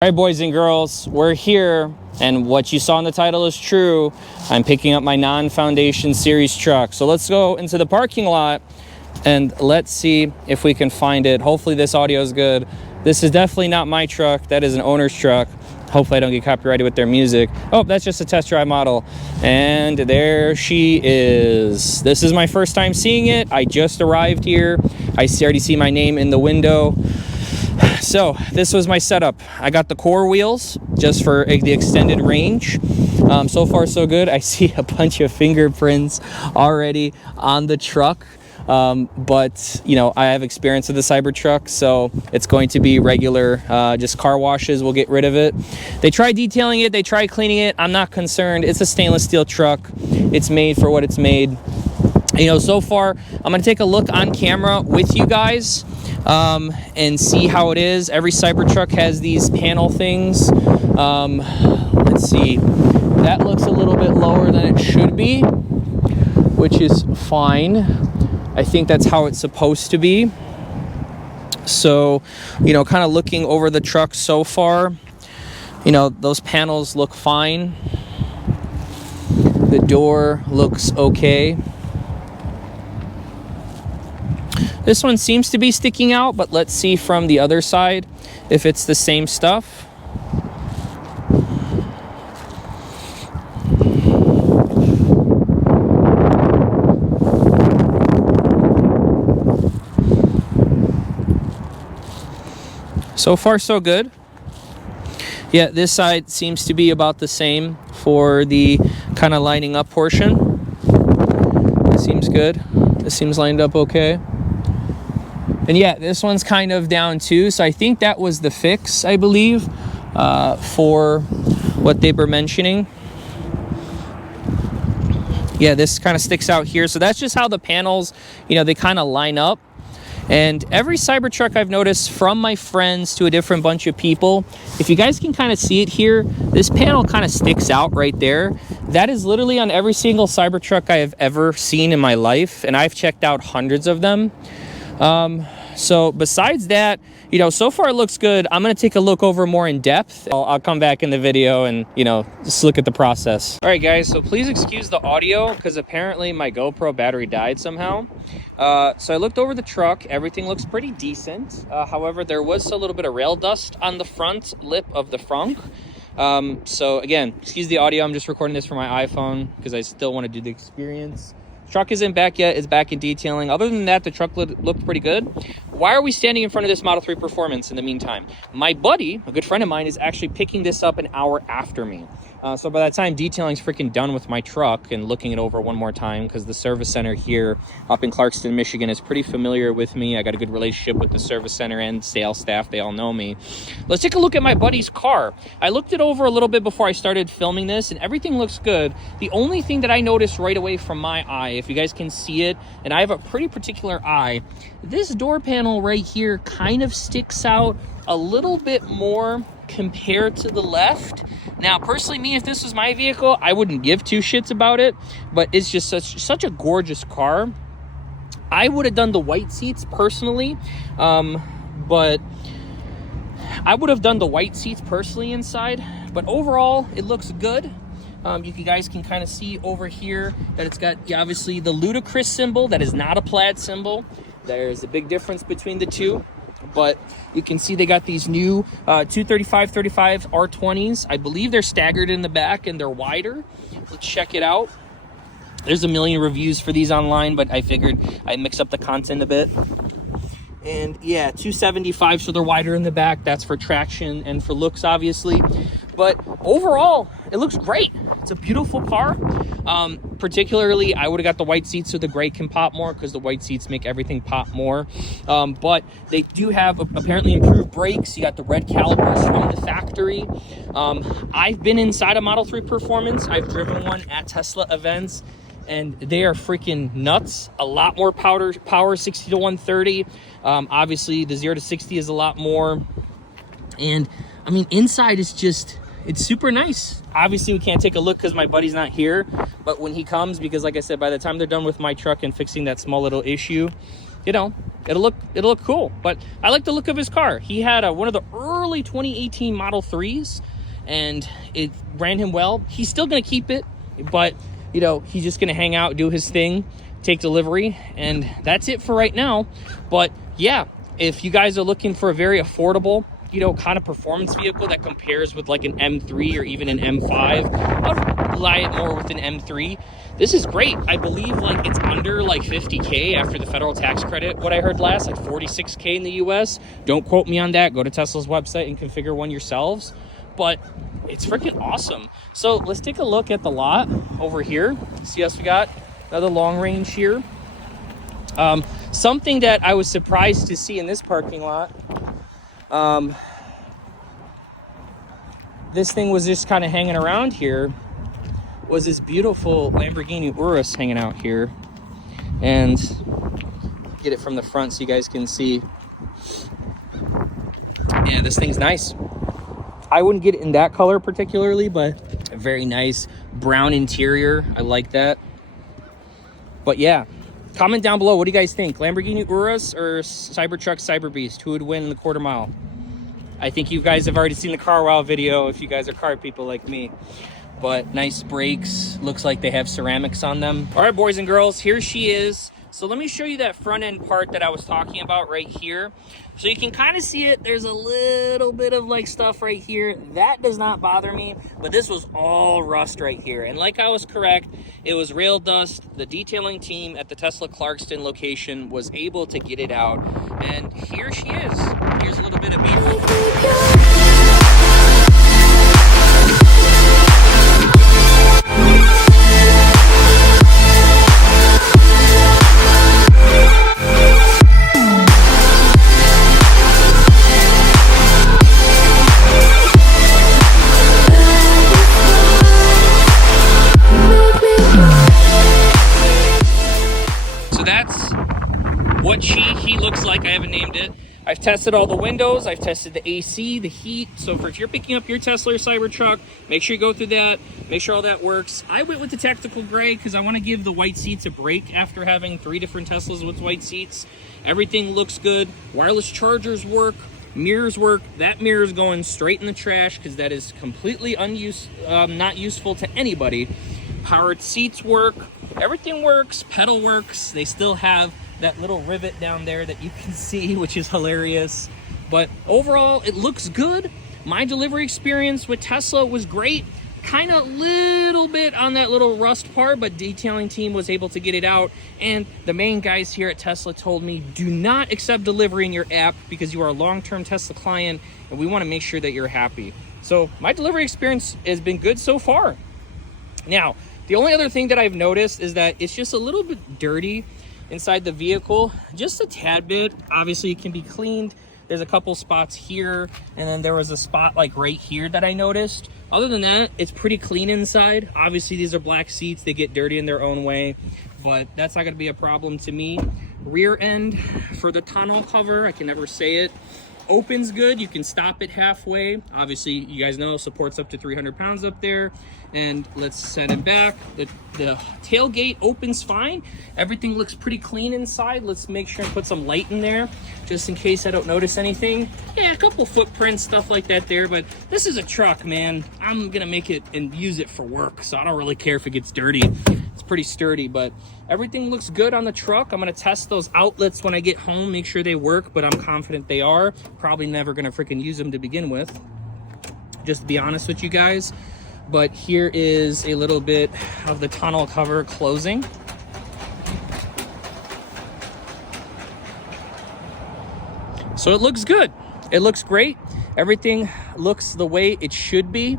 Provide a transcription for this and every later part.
All right, boys and girls, we're here, and what you saw in the title is true. I'm picking up my non-foundation series truck. So let's go into the parking lot and let's see if we can find it. Hopefully this audio is good. This is definitely not my truck. That is an owner's truck. Hopefully I don't get copyrighted with their music. Oh, that's just a test drive model. And there she is. This is my first time seeing it. I just arrived here. I already see my name in the window. So this was my setup. I got the core wheels just for the extended range. So far so good. I see a bunch of fingerprints already on the truck. But you know, I have experience with the Cybertruck, so it's going to be regular, just car washes will get rid of it. They tried detailing it, they tried cleaning it. I'm not concerned. It's a stainless steel truck. It's made for what it's made. You know, so far I'm going to take a look on camera with you guys and see how it is. Every Cybertruck has these panel things. Let's see, that looks a little bit lower than it should be, which is fine. I think that's how it's supposed to be. So, you know, kind of looking over the truck so far, you know, those panels look fine. The door looks okay. This one seems to be sticking out, but let's see from the other side if it's the same stuff. So far, so good. Yeah, this side seems to be about the same for the kind of lining up portion. It seems good. This seems lined up okay. And yeah, this one's kind of down too. So I think that was the fix, I believe, for what they were mentioning. Yeah, this kind of sticks out here. So that's just how the panels, you know, they kind of line up. And every Cybertruck I've noticed, from my friends to a different bunch of people, if you guys can kind of see it here, this panel kind of sticks out right there. That is literally on every single Cybertruck I have ever seen in my life, and I've checked out hundreds of them. So besides that, you know, so far it looks good. I'm going to take a look over more in depth. I'll come back in the video and, you know, just look at the process. All right, guys, so please excuse the audio because apparently my GoPro battery died somehow. So I looked over the truck. Everything looks pretty decent. However, there was a little bit of rail dust on the front lip of the frunk. So again, excuse the audio. I'm just recording this from my iPhone because I still want to do the experience. Truck isn't back yet. It's back in detailing. Other than that, the truck looked pretty good. Why are we standing in front of this Model 3 Performance in the meantime? My buddy, a good friend of mine, is actually picking this up an hour after me. So by that time, detailing's freaking done with my truck and looking it over one more time, because the service center here up in Clarkston, Michigan is pretty familiar with me. I got a good relationship with the service center and sales staff. They all know me. Let's take a look at my buddy's car. I looked it over a little bit before I started filming this, and everything looks good. The only thing that I noticed right away from my eye, if you guys can see it, and I have a pretty particular eye, this door panel right here kind of sticks out a little bit more compared to the left. Now, personally, me, if this was my vehicle, I wouldn't give two shits about it, but it's just such a gorgeous car. I would have done the white seats personally, but I would have done the white seats personally inside, but overall, it looks good. You guys can kind of see over here that it's got, obviously, the ludicrous symbol. That is not a plaid symbol. There's a big difference between the two. But you can see they got these new 235/35 R20s. I believe they're staggered in the back and they're wider. Let's check it out. There's a million reviews for these online, but I figured I'd mix up the content a bit. And yeah, 275, so they're wider in the back. That's for traction and for looks, obviously. But overall, it looks great. It's a beautiful car. Particularly, I would have got the white seats so the gray can pop more, because the white seats make everything pop more. But they do have apparently improved brakes. You got the red calipers from the factory. I've been inside a Model 3 Performance. I've driven one at Tesla events, and they are freaking nuts. A lot more power, 60 to 130. Obviously, the 0 to 60 is a lot more. And I mean, inside is just, it's super nice. Obviously, we can't take a look because my buddy's not here, but when he comes, because like I said, by the time they're done with my truck and fixing that small little issue, you know, it'll look cool. But I like the look of his car. He had one of the early early 2018 Model 3s, and it ran him well. He's still going to keep it, but, you know, he's just going to hang out, do his thing, take delivery, and that's it for right now. But yeah, if you guys are looking for a very affordable, you know, kind of performance vehicle that compares with like an M3 or even an M5, I'll rely it more with an M3. This is great. I believe like it's under like 50K after the federal tax credit. What I heard last, like 46K in the US. Don't quote me on that. Go to Tesla's website and configure one yourselves. But it's freaking awesome. So let's take a look at the lot over here. See us, we got another long range here. Something that I was surprised to see in this parking lot, this thing was just kind of hanging around here, was this beautiful Lamborghini Urus hanging out here. And get it from the front so you guys can see. Yeah, this thing's nice. I wouldn't get it in that color particularly, but a very nice brown interior. I like that. But yeah, comment down below. What do you guys think? Lamborghini Urus or Cybertruck Cyberbeast? Who would win in the quarter mile? I think you guys have already seen the car wow video if you guys are car people like me. But nice brakes. Looks like they have ceramics on them. All right, boys and girls, here she is. So let me show you that front end part that I was talking about right here. So you can kind of see it. There's a little bit of like stuff right here. That does not bother me, but this was all rust right here. And like I was correct, it was rail dust. The detailing team at the Tesla Clarkston location was able to get it out. And here she is. Here's a little bit of B-roll. What he looks like. I haven't named it. I've tested all the windows. I've tested the AC, the heat. So if you're picking up your Tesla or Cybertruck, make sure you go through that. Make sure all that works. I went with the tactical gray because I want to give the white seats a break after having 3 different Teslas with white seats. Everything looks good. Wireless chargers work. Mirrors work. That mirror is going straight in the trash because that is completely not useful to anybody. Powered seats work. Everything works. Pedal works. They still have that little rivet down there that you can see, which is hilarious. But overall, it looks good. My delivery experience with Tesla was great. Kind of little bit on that little rust part, but detailing team was able to get it out. And the main guys here at Tesla told me, do not accept delivery in your app because you are a long-term Tesla client and we want to make sure that you're happy. So my delivery experience has been good so far. Now, the only other thing that I've noticed is that it's just a little bit dirty inside the vehicle, just a tad bit. Obviously it can be cleaned. There's a couple spots here, and then there was a spot like right here that I noticed. Other than that, it's pretty clean inside. Obviously these are black seats, they get dirty in their own way, but that's not gonna be a problem to me. Rear end for the tonneau cover, I can never say it, opens good. You can stop it halfway. Obviously you guys know supports up to 300 pounds up there. And let's set it back. The tailgate opens fine. Everything looks pretty clean inside. Let's make sure and put some light in there just in case I don't notice anything. Yeah, a couple footprints, stuff like that there, but this is a truck, man. I'm gonna make it and use it for work, so I don't really care if it gets dirty. It's pretty sturdy, but everything looks good on the truck. I'm gonna test those outlets when I get home, make sure they work, but I'm confident they are. Probably never gonna freaking use them to begin with, just to be honest with you guys. But here is a little bit of the tonneau cover closing. So it looks good. It looks great. Everything looks the way it should be.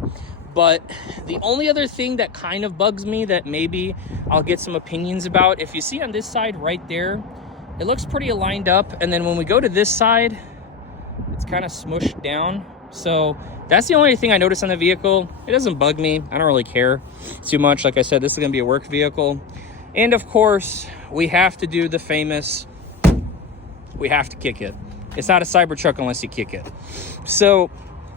But the only other thing that kind of bugs me that maybe I'll get some opinions about, if you see on this side right there, it looks pretty aligned up. And then when we go to this side, it's kind of smushed down. So that's the only thing I noticed on the vehicle. It doesn't bug me. I don't really care too much. Like I said, this is gonna be a work vehicle. And of course, we have to do the famous, we have to kick it. It's not a Cybertruck unless you kick it. So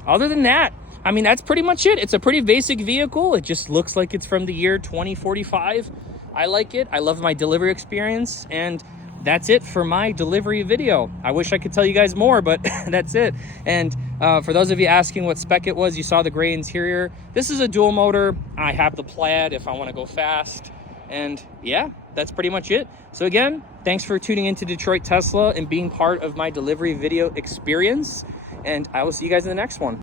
other than that, I mean, that's pretty much it. It's a pretty basic vehicle. It just looks like it's from the year 2045. I like it. I love my delivery experience. And that's it for my delivery video. I wish I could tell you guys more, but that's it. And for those of you asking what spec it was, you saw the gray interior. This is a dual motor. I have the plaid if I want to go fast. And yeah, that's pretty much it. So again, thanks for tuning into Detroit Tesla and being part of my delivery video experience. And I will see you guys in the next one.